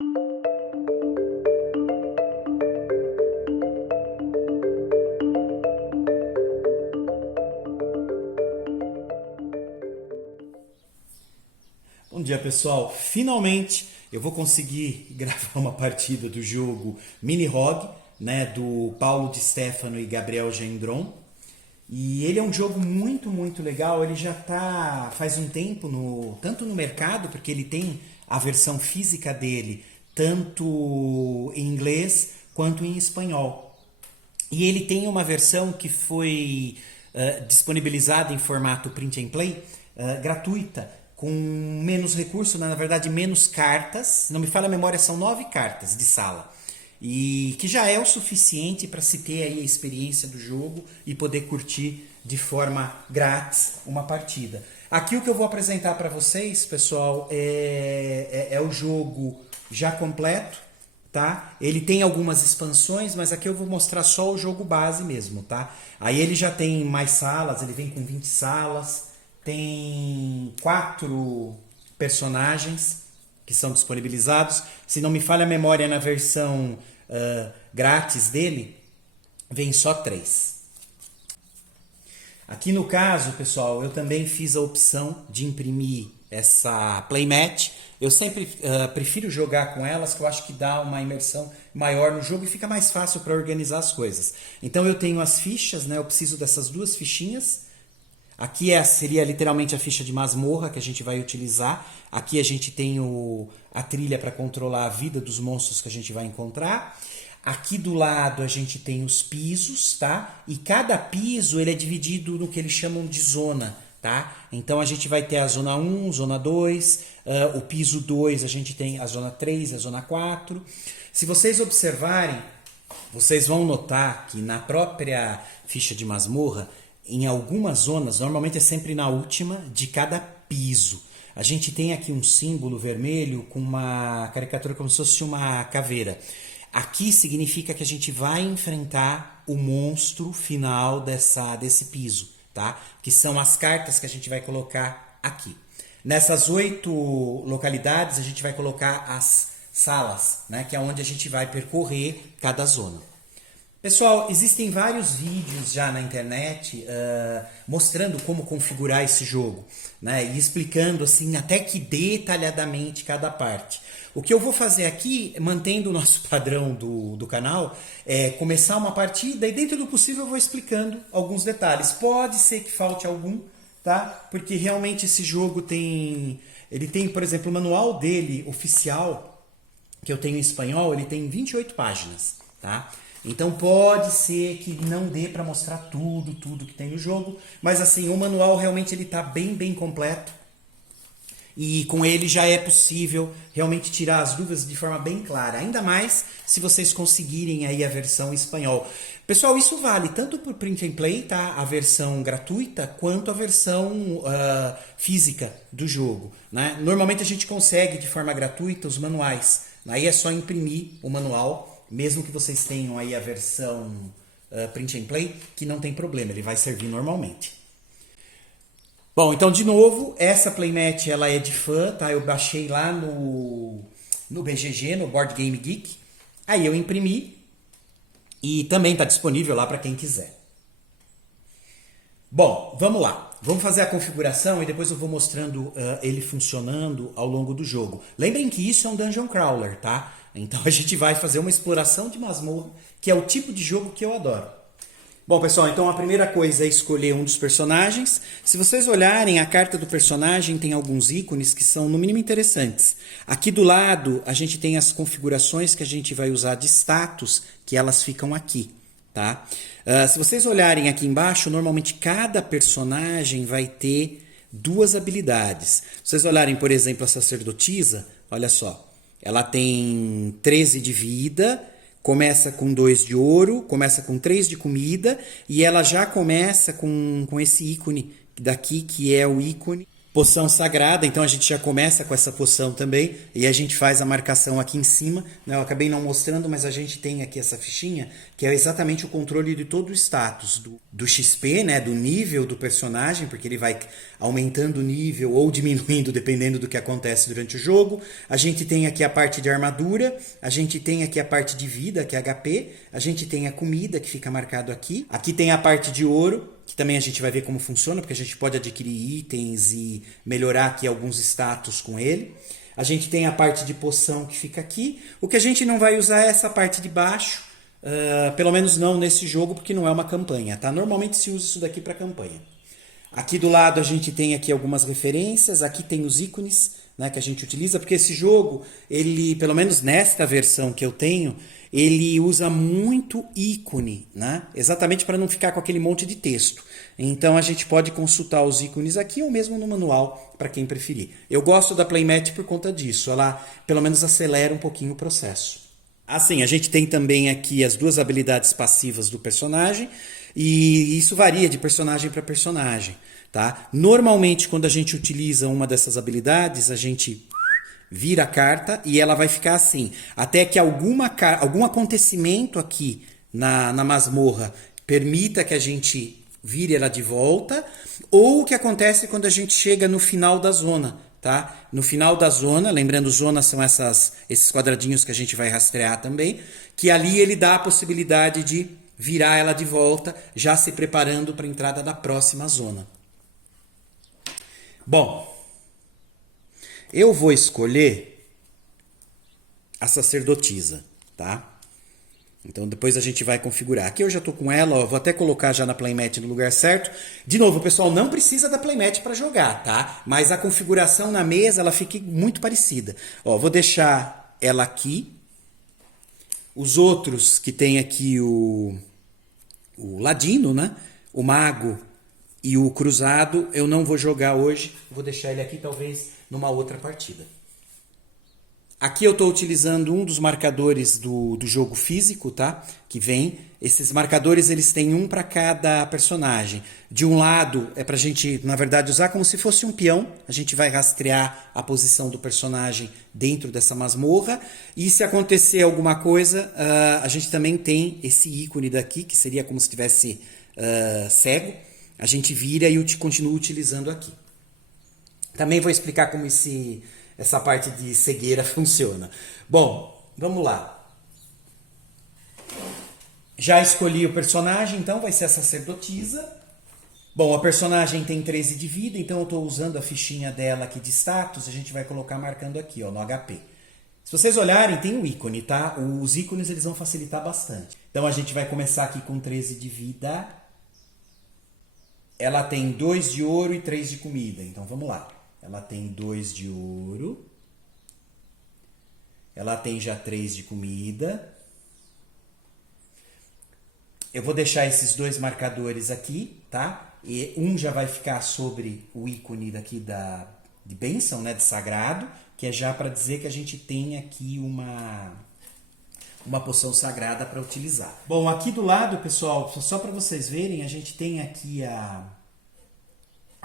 Bom dia, pessoal. Finalmente eu vou conseguir gravar uma partida do jogo Mini Hog, né, do Paulo Di Stefano e Gabriel Gendron. E ele é um jogo muito legal. Ele já está faz um tempo tanto no mercado, porque ele tem a versão física dele tanto em inglês quanto em espanhol. E ele tem uma versão que foi disponibilizada em formato print and play, gratuita, com menos recurso, na verdade menos cartas. Não me falha a memória, são 9 cartas de sala. E que já é o suficiente para se ter aí a experiência do jogo e poder curtir de forma grátis uma partida. Aqui o que eu vou apresentar para vocês, pessoal, é o jogo já completo, tá? Ele tem algumas expansões, mas aqui eu vou mostrar só o jogo base mesmo, tá? Aí ele já tem mais salas, ele vem com 20 salas, tem 4 personagens que são disponibilizados. Se não me falha a memória, na versão grátis dele, vem só 3. Aqui no caso, pessoal, eu também fiz a opção de imprimir essa playmat. Eu sempre prefiro jogar com elas, que eu acho que dá uma imersão maior no jogo e fica mais fácil para organizar as coisas. Então eu tenho as fichas, né? Eu preciso dessas 2 fichinhas. Aqui seria literalmente a ficha de masmorra que a gente vai utilizar. Aqui a gente tem a trilha para controlar a vida dos monstros que a gente vai encontrar. Aqui do lado a gente tem os pisos, tá? E cada piso ele é dividido no que eles chamam de zona, tá? Então a gente vai ter a zona 1, zona 2, o piso 2 a gente tem a zona 3, a zona 4. Se vocês observarem, vocês vão notar que na própria ficha de masmorra, em algumas zonas, normalmente é sempre na última de cada piso, a gente tem aqui um símbolo vermelho com uma caricatura como se fosse uma caveira. Aqui significa que a gente vai enfrentar o monstro final desse piso, tá? Que são as cartas que a gente vai colocar aqui. Nessas 8 localidades a gente vai colocar as salas, né? Que é onde a gente vai percorrer cada zona. Pessoal, existem vários vídeos já na internet mostrando como configurar esse jogo, né? E explicando assim até que detalhadamente cada parte. O que eu vou fazer aqui, mantendo o nosso padrão do canal, é começar uma partida e dentro do possível eu vou explicando alguns detalhes. Pode ser que falte algum, tá? Porque realmente esse jogo ele tem, por exemplo, o manual dele oficial, que eu tenho em espanhol, ele tem 28 páginas, tá? Então pode ser que não dê para mostrar tudo que tem no jogo, mas assim, o manual realmente ele tá bem completo e com ele já é possível realmente tirar as dúvidas de forma bem clara, ainda mais se vocês conseguirem aí a versão em espanhol. Pessoal, isso vale tanto para o Print and Play, tá? A versão gratuita, quanto a versão física do jogo, né? Normalmente a gente consegue de forma gratuita os manuais, aí é só imprimir o manual. Mesmo que vocês tenham aí a versão print and play, que não tem problema, ele vai servir normalmente. Bom, então de novo, essa playmat ela é de fã, tá? Eu baixei lá no BGG, no Board Game Geek. Aí eu imprimi e também está disponível lá para quem quiser. Bom, vamos lá. Vamos fazer a configuração e depois eu vou mostrando ele funcionando ao longo do jogo. Lembrem que isso é um Dungeon Crawler, tá? Então a gente vai fazer uma exploração de masmorra, que é o tipo de jogo que eu adoro. Bom, pessoal, então a primeira coisa é escolher um dos personagens. Se vocês olharem, a carta do personagem tem alguns ícones que são no mínimo interessantes. Aqui do lado a gente tem as configurações que a gente vai usar de status, que elas ficam aqui, tá? Se vocês olharem aqui embaixo, normalmente cada personagem vai ter 2 habilidades. Se vocês olharem, por exemplo, a sacerdotisa, olha só. Ela tem 13 de vida, começa com 2 de ouro, começa com 3 de comida e ela já começa com esse ícone daqui, que é o ícone Poção sagrada, então a gente já começa com essa poção também e a gente faz a marcação aqui em cima, né? Eu acabei não mostrando, mas a gente tem aqui essa fichinha que é exatamente o controle de todo o status do XP, né? Do nível do personagem, porque ele vai aumentando o nível ou diminuindo dependendo do que acontece durante o jogo. A gente tem aqui a parte de armadura, a gente tem aqui a parte de vida, que é HP, a gente tem a comida que fica marcado aqui. Aqui tem a parte de ouro, que também a gente vai ver como funciona, porque a gente pode adquirir itens e melhorar aqui alguns status com ele. A gente tem a parte de poção que fica aqui. O que a gente não vai usar é essa parte de baixo, pelo menos não nesse jogo, porque não é uma campanha, tá? Normalmente se usa isso daqui para campanha. Aqui do lado a gente tem aqui algumas referências, aqui tem os ícones, né, que a gente utiliza, porque esse jogo, ele, pelo menos nesta versão que eu tenho, ele usa muito ícone, né? Exatamente para não ficar com aquele monte de texto. Então a gente pode consultar os ícones aqui ou mesmo no manual, para quem preferir. Eu gosto da Playmat por conta disso, ela pelo menos acelera um pouquinho o processo. Assim, a gente tem também aqui as duas habilidades passivas do personagem, e isso varia de personagem para personagem, tá? Normalmente, quando a gente utiliza uma dessas habilidades, a gente vira a carta e ela vai ficar assim, até que algum acontecimento aqui na masmorra permita que a gente vire ela de volta, ou o que acontece quando a gente chega no final da zona, tá? No final da zona, lembrando, zona são esses quadradinhos que a gente vai rastrear também, que ali ele dá a possibilidade de virar ela de volta, já se preparando para a entrada da próxima zona. Bom, eu vou escolher a sacerdotisa, tá? Então depois a gente vai configurar. Aqui eu já estou com ela, ó, vou até colocar já na Playmat no lugar certo. De novo, pessoal, não precisa da Playmat para jogar, tá? Mas a configuração na mesa ela fica muito parecida. Ó, vou deixar ela aqui. Os outros que tem aqui o ladino, né? O mago e o cruzado, eu não vou jogar hoje. Vou deixar ele aqui talvez numa outra partida. Aqui eu estou utilizando um dos marcadores do jogo físico, tá? Que vem. Esses marcadores eles têm um para cada personagem. De um lado é para a gente, na verdade, usar como se fosse um peão. A gente vai rastrear a posição do personagem dentro dessa masmorra. E se acontecer alguma coisa, a gente também tem esse ícone daqui, que seria como se estivesse cego. A gente vira e continua utilizando aqui. Também vou explicar como essa parte de cegueira funciona. Bom, vamos lá. Já escolhi o personagem, então vai ser a sacerdotisa. Bom, a personagem tem 13 de vida, então eu estou usando a fichinha dela aqui de status, a gente vai colocar marcando aqui, ó, no HP. Se vocês olharem, tem um ícone, tá? Os ícones eles vão facilitar bastante. Então a gente vai começar aqui com 13 de vida. Ela tem 2 de ouro e 3 de comida, então vamos lá. Ela tem 2 de ouro. Ela tem já 3 de comida. Eu vou deixar esses dois marcadores aqui, tá? E um já vai ficar sobre o ícone daqui de bênção, né? De sagrado, que é já para dizer que a gente tem aqui uma poção sagrada para utilizar. Bom, aqui do lado, pessoal, só para vocês verem, a gente tem aqui a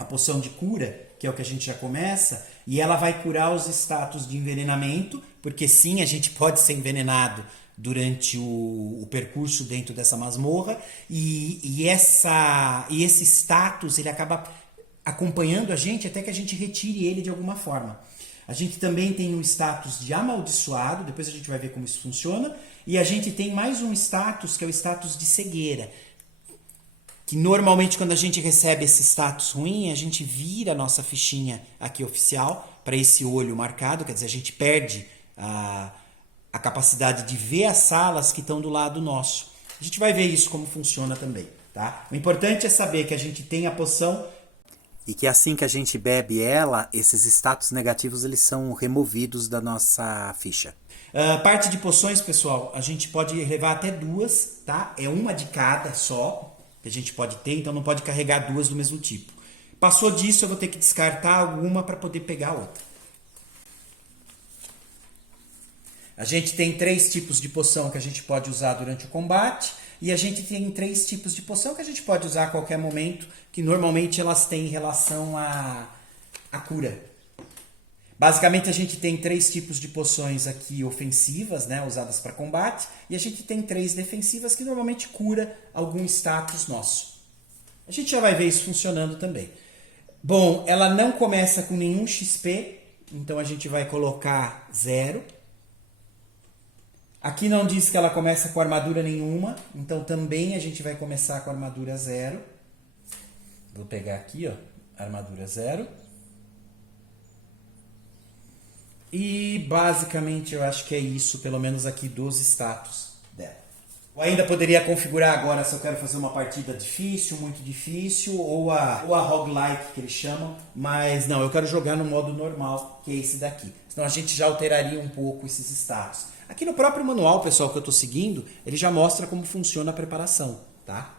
poção de cura, que é o que a gente já começa, e ela vai curar os status de envenenamento, porque sim, a gente pode ser envenenado durante o percurso dentro dessa masmorra, e esse status ele acaba acompanhando a gente até que a gente retire ele de alguma forma. A gente também tem um status de amaldiçoado, depois a gente vai ver como isso funciona, e a gente tem mais um status que é o status de cegueira, que normalmente quando a gente recebe esse status ruim, a gente vira a nossa fichinha aqui oficial para esse olho marcado, quer dizer, a gente perde a capacidade de ver as salas que estão do lado nosso. A gente vai ver isso como funciona também, tá? O importante é saber que a gente tem a poção e que assim que a gente bebe ela, esses status negativos eles são removidos da nossa ficha. Parte de poções, pessoal, a gente pode levar até 2, tá? É uma de cada só que a gente pode ter, então não pode carregar 2 do mesmo tipo. Passou disso, eu vou ter que descartar alguma para poder pegar outra. A gente tem 3 tipos de poção que a gente pode usar durante o combate, e a gente tem 3 tipos de poção que a gente pode usar a qualquer momento, que normalmente elas têm relação a cura. Basicamente a gente tem 3 tipos de poções aqui ofensivas, né, usadas para combate, e a gente tem 3 defensivas que normalmente cura algum status nosso. A gente já vai ver isso funcionando também. Bom, ela não começa com nenhum XP, então a gente vai colocar 0. Aqui não diz que ela começa com armadura nenhuma, então também a gente vai começar com armadura 0. Vou pegar aqui, ó, armadura 0. E basicamente eu acho que é isso, pelo menos aqui dos status dela. Eu ainda poderia configurar agora se eu quero fazer uma partida difícil, muito difícil, ou a roguelike que eles chamam, mas não, eu quero jogar no modo normal, que é esse daqui. Senão a gente já alteraria um pouco esses status. Aqui no próprio manual, pessoal, que eu estou seguindo, ele já mostra como funciona a preparação, tá?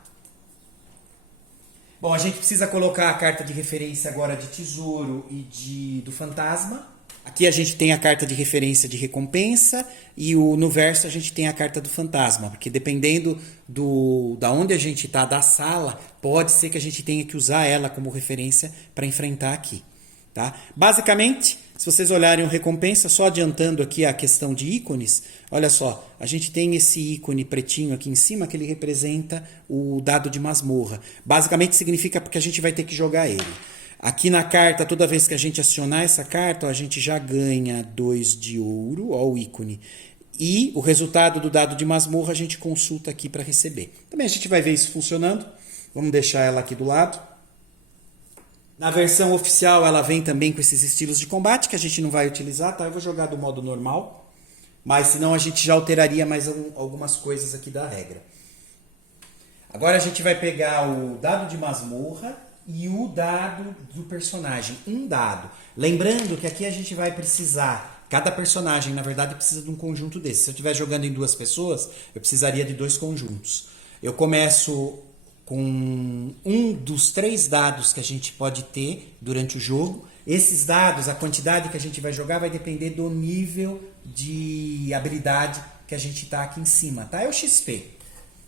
Bom, a gente precisa colocar a carta de referência agora de tesouro e do fantasma. Aqui a gente tem a carta de referência de recompensa e no verso a gente tem a carta do fantasma, porque dependendo da onde a gente está, da sala, pode ser que a gente tenha que usar ela como referência para enfrentar aqui. Tá? Basicamente, se vocês olharem o recompensa, só adiantando aqui a questão de ícones, olha só, a gente tem esse ícone pretinho aqui em cima que ele representa o dado de masmorra. Basicamente significa porque a gente vai ter que jogar ele. Aqui na carta, toda vez que a gente acionar essa carta, ó, a gente já ganha 2 de ouro, ó, o ícone. E o resultado do dado de masmorra a gente consulta aqui para receber. Também a gente vai ver isso funcionando. Vamos deixar ela aqui do lado. Na versão oficial ela vem também com esses estilos de combate que a gente não vai utilizar, tá? Eu vou jogar do modo normal, mas senão a gente já alteraria mais algumas coisas aqui da regra. Agora a gente vai pegar o dado de masmorra e o dado do personagem, um dado. Lembrando que aqui a gente vai precisar, cada personagem na verdade precisa de um conjunto desse. Se eu estiver jogando em 2 pessoas, eu precisaria de 2 conjuntos. Eu começo com um dos 3 dados que a gente pode ter durante o jogo. Esses dados, a quantidade que a gente vai jogar vai depender do nível de habilidade que a gente está aqui em cima, tá? É o XP.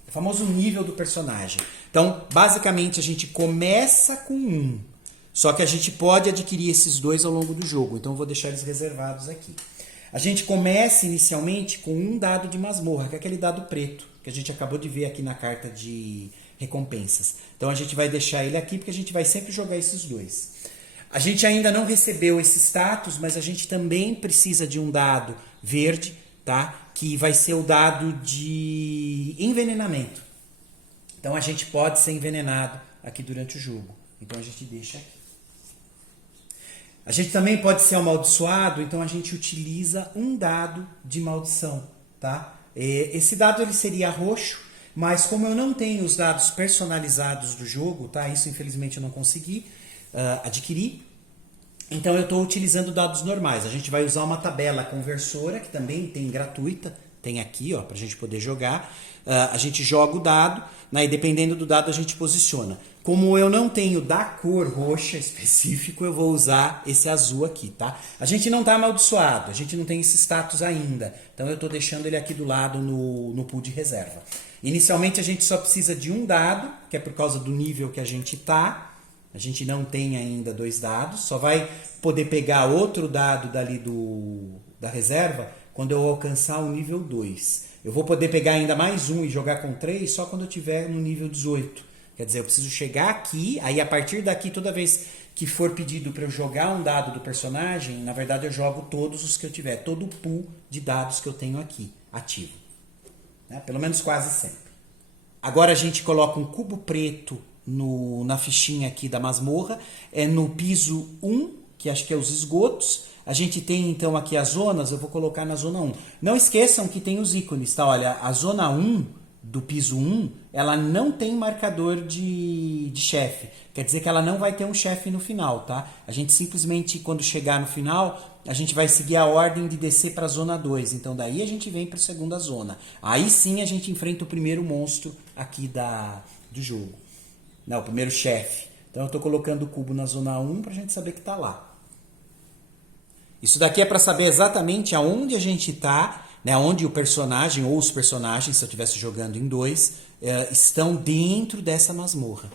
O famoso nível do personagem. Então, basicamente, a gente começa com 1. Só que a gente pode adquirir esses 2 ao longo do jogo. Então, eu vou deixar eles reservados aqui. A gente começa inicialmente com um dado de masmorra, que é aquele dado preto, que a gente acabou de ver aqui na carta de recompensas. Então, a gente vai deixar ele aqui, porque a gente vai sempre jogar esses 2. A gente ainda não recebeu esse status, mas a gente também precisa de um dado verde, tá? Que vai ser o dado de envenenamento. Então a gente pode ser envenenado aqui durante o jogo. Então a gente deixa aqui. A gente também pode ser amaldiçoado, então a gente utiliza um dado de maldição, tá? Esse dado ele seria roxo, mas como eu não tenho os dados personalizados do jogo, tá? Isso infelizmente eu não consegui adquirir. Então eu estou utilizando dados normais. A gente vai usar uma tabela conversora, que também tem gratuita, tem aqui para a gente poder jogar. A gente joga o dado, né, e dependendo do dado a gente posiciona. Como eu não tenho da cor roxa específico, eu vou usar esse azul aqui, tá? A gente não está amaldiçoado, a gente não tem esse status ainda. Então eu estou deixando ele aqui do lado no pool de reserva. Inicialmente a gente só precisa de um dado, que é por causa do nível que a gente está. A gente não tem ainda 2 dados, só vai poder pegar outro dado dali da reserva quando eu alcançar o nível 2. Eu vou poder pegar ainda mais um e jogar com 3 só quando eu estiver no nível 18. Quer dizer, eu preciso chegar aqui, aí a partir daqui, toda vez que for pedido para eu jogar um dado do personagem, na verdade eu jogo todos os que eu tiver, todo o pool de dados que eu tenho aqui, ativo. Né? Pelo menos quase sempre. Agora a gente coloca um cubo preto na fichinha aqui da masmorra, é no piso 1, que acho que é os esgotos. A gente tem então aqui as zonas, eu vou colocar na zona 1. Não esqueçam que tem os ícones, tá? Olha, a zona 1 do piso 1, ela não tem marcador de chefe. Quer dizer que ela não vai ter um chefe no final, tá? A gente simplesmente, quando chegar no final, a gente vai seguir a ordem de descer para a zona 2. Então daí a gente vem para a segunda zona. Aí sim a gente enfrenta o primeiro monstro aqui do jogo. Não, o primeiro chefe. Então eu estou colocando o cubo na zona 1 para a gente saber que está lá. Isso daqui é para saber exatamente aonde a gente está, né, onde o personagem ou os personagens, se eu estivesse jogando em 2, estão dentro dessa masmorra.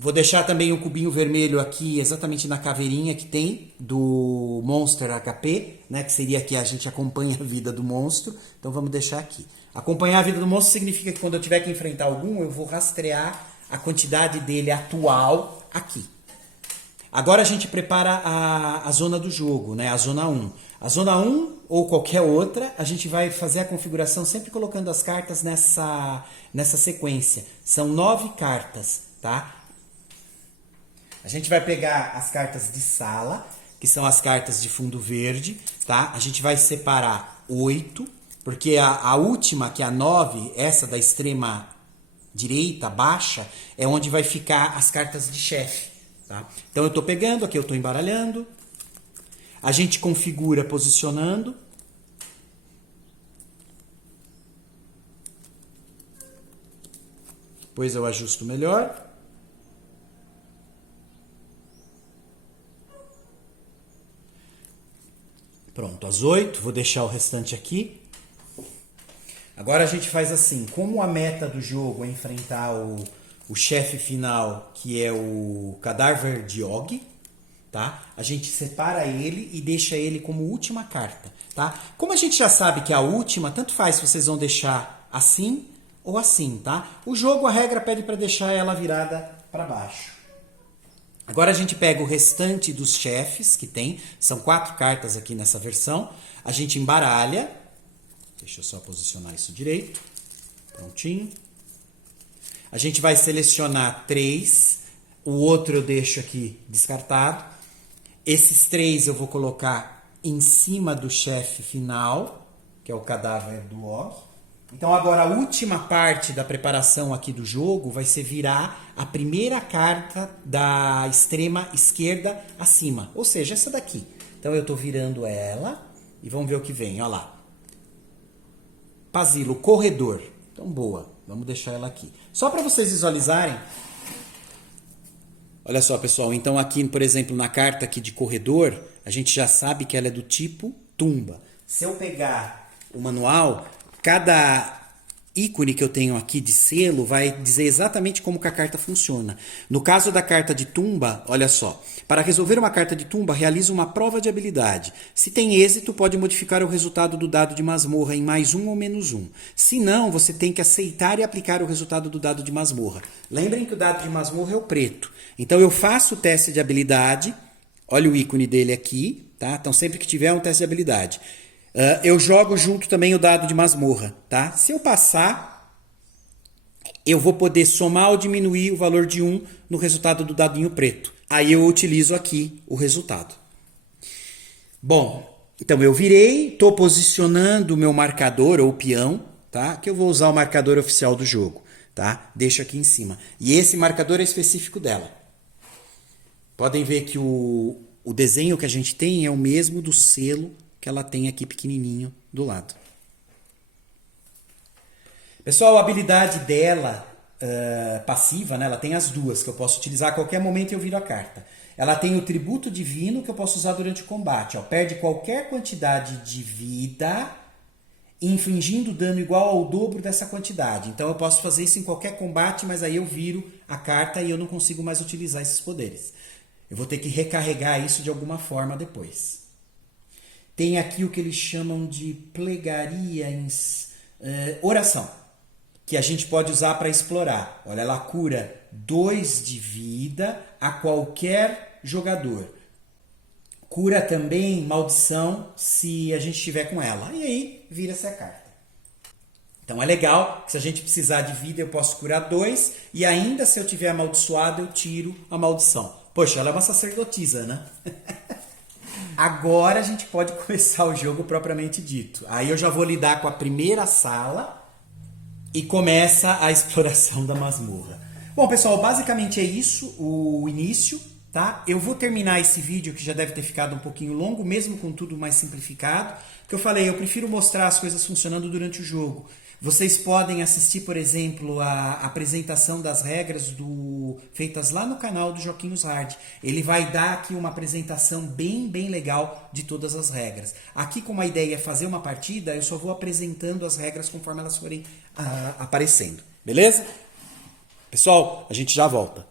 Vou deixar também um cubinho vermelho aqui, exatamente na caveirinha que tem do Monster HP, né? Que seria que a gente acompanha a vida do monstro. Então vamos deixar aqui. Acompanhar a vida do monstro significa que quando eu tiver que enfrentar algum, eu vou rastrear a quantidade dele atual aqui. Agora a gente prepara a zona do jogo, né? A zona 1. A zona 1 ou qualquer outra, a gente vai fazer a configuração sempre colocando as cartas nessa sequência. São 9 cartas, tá? A gente vai pegar as cartas de sala, que são as cartas de fundo verde, tá? A gente vai separar 8, porque a última, que é a 9, essa da extrema direita, baixa, é onde vai ficar as cartas de chefe, tá? Então eu estou pegando, aqui eu estou embaralhando, a gente configura posicionando, depois eu ajusto melhor. Pronto, as 8, vou deixar o restante aqui. Agora a gente faz assim, como a meta do jogo é enfrentar o chefe final, que é o Cadáver de Og, tá? A gente separa ele e deixa ele como última carta, tá? Como a gente já sabe que é a última, tanto faz se vocês vão deixar assim ou assim, tá? O jogo, a regra pede para deixar ela virada para baixo. Agora a gente pega o restante dos chefes que tem, são 4 cartas aqui nessa versão, a gente embaralha, deixa eu só posicionar isso direito, prontinho. A gente vai selecionar 3, o outro eu deixo aqui descartado. Esses 3 eu vou colocar em cima do chefe final, que é o Cadáver do Og. Então agora a última parte da preparação aqui do jogo vai ser virar a primeira carta da extrema esquerda acima, ou seja, essa daqui. Então eu estou virando ela e vamos ver o que vem, olha lá. Pazilo, corredor. Então boa, vamos deixar ela aqui. Só para vocês visualizarem. Olha só, pessoal, então aqui, por exemplo, na carta aqui de corredor, a gente já sabe que ela é do tipo tumba. Se eu pegar o manual, cada ícone que eu tenho aqui de selo vai dizer exatamente como que a carta funciona. No caso da carta de tumba, olha só. Para resolver uma carta de tumba, realiza uma prova de habilidade. Se tem êxito, pode modificar o resultado do dado de masmorra em +1 ou -1. Se não, você tem que aceitar e aplicar o resultado do dado de masmorra. Lembrem que o dado de masmorra é o preto. Então eu faço o teste de habilidade. Olha o ícone dele aqui, tá? Então sempre que tiver um teste de habilidade. Eu jogo junto também o dado de masmorra, tá? Se eu passar, eu vou poder somar ou diminuir o valor de 1 no resultado do dadinho preto. Aí eu utilizo aqui o resultado. Bom, então eu virei, estou posicionando o meu marcador ou peão, tá? Que eu vou usar o marcador oficial do jogo, tá? Deixo aqui em cima. E esse marcador é específico dela. Podem ver que o desenho que a gente tem é o mesmo do selo que ela tem aqui pequenininho do lado. Pessoal, a habilidade dela passiva, né? Ela tem as duas que eu posso utilizar a qualquer momento e eu viro a carta. Ela tem o tributo divino que eu posso usar durante o combate. Ó, perde qualquer quantidade de vida infligindo dano igual ao dobro dessa quantidade. Então eu posso fazer isso em qualquer combate, mas aí eu viro a carta e eu não consigo mais utilizar esses poderes. Eu vou ter que recarregar isso de alguma forma depois. Tem aqui o que eles chamam de plegaria, oração, que a gente pode usar para explorar. Olha, ela cura 2 de vida a qualquer jogador. Cura também maldição se a gente estiver com ela. E aí vira essa carta. Então é legal que se a gente precisar de vida eu posso curar 2 e ainda se eu tiver amaldiçoado eu tiro a maldição. Poxa, ela é uma sacerdotisa, né? Agora a gente pode começar o jogo propriamente dito. Aí eu já vou lidar com a primeira sala e começa a exploração da masmorra. Bom, pessoal, basicamente é isso, o início, tá? Eu vou terminar esse vídeo que já deve ter ficado um pouquinho longo, mesmo com tudo mais simplificado. Que eu falei, eu prefiro mostrar as coisas funcionando durante o jogo. Vocês podem assistir, por exemplo, a apresentação das regras feitas lá no canal do Joquinhos Hard. Ele vai dar aqui uma apresentação bem legal de todas as regras. Aqui, como a ideia é fazer uma partida, eu só vou apresentando as regras conforme elas forem aparecendo. Beleza? Pessoal, a gente já volta.